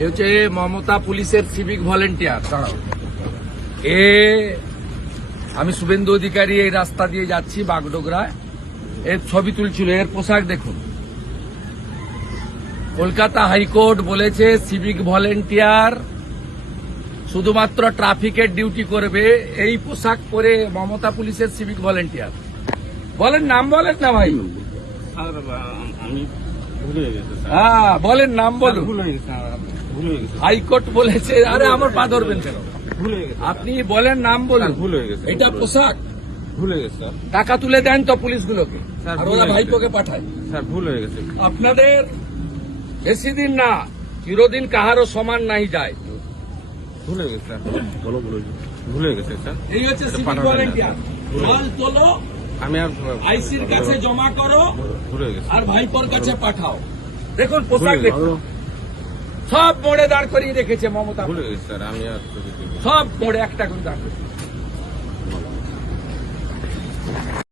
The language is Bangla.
এ হচ্ছে মমতা পুলিশের সিভিক ভলেন্টিয়ার। দাঁড়াও, আমি শুভেন্দু অধিকারী এই রাস্তা দিয়ে যাচ্ছি বাগডোগরায়, এর ছবি তুলছিল। এর পোশাক দেখুন। কলকাতা হাইকোর্ট বলেছে সিভিক ভলেন্টিয়ার শুধুমাত্র ট্রাফিকের ডিউটি করবে। এই পোশাক পরে মমতা পুলিশের সিভিক ভলেন্টিয়ার। বলেন নাম, বলেন না ভাই। আমি ভুলে গেছি স্যার। হ্যাঁ বলেন নাম বলুন। ভুলে গেছি, ভুলে গেছি, হাইকোর্ট বলেছে। আরে আমার পা ধরবেন কেন? ভুলে গেছি, আপনি বলেন নাম বলুন। ভুল হয়ে গেছে। এটা পোশাক। ভুলে গেছে স্যার। টাকা তুলে দেন তো পুলিশগুলোকে, স্যার, আর ভুল ওরা হয়ে গেছে। ভাইপোকে পাঠায়। স্যার ভুল হয়ে গেছে। আপনাদের বেশি দিন না, চিরদিন কাহারও সমান নাই যায়। ভুলে গেছে স্যার। ভুলে গেছে স্যার। এই হচ্ছে সিভিক পাঠাবেন না। ভলেন্টিয়ার। মাল তোলো, আমি আর আইসির কাছে জমা করো, ভুলে গেছি। আর ভাইপোর কাছে পাঠাও। দেখুন পোশাক দেখুন, সব মোড়ে দাঁড় করিয়ে রেখেছে মমতা। ভুলে গেছি স্যার। আমি আর সব মোড়ে একটা করে দাঁড় করিয়ে।